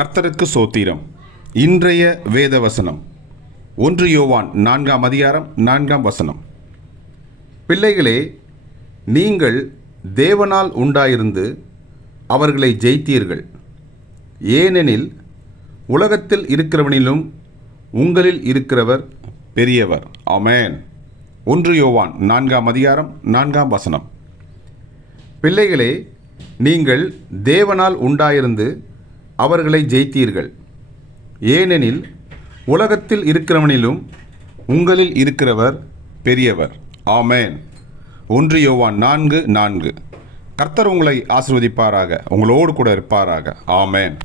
கர்த்தருக்கு சோத்திரம். இன்றைய வேத வசனம் 1 யோவான் 4ஆம் அதிகாரம் 4ஆம் வசனம். பிள்ளைகளே, நீங்கள் தேவனால் உண்டாயிருந்து அவர்களை ஜெயித்தீர்கள். ஏனெனில் உலகத்தில் இருக்கிறவனிலும் உங்களில் இருக்கிறவர் பெரியவர். ஆமென். 1 யோவான் 4ஆம் அதிகாரம் 4ஆம் வசனம். பிள்ளைகளே, நீங்கள் தேவனால் உண்டாயிருந்து அவர்களை ஜெயித்தீர்கள். ஏனெனில் உலகத்தில் இருக்கிறவனிலும் உங்களில் இருக்கிறவர் பெரியவர். ஆமென். 1 யோவான் 4:4. கர்த்தர் உங்களை ஆசீர்வதிப்பாராக, உங்களோடு கூட இருப்பாராக. ஆமென்.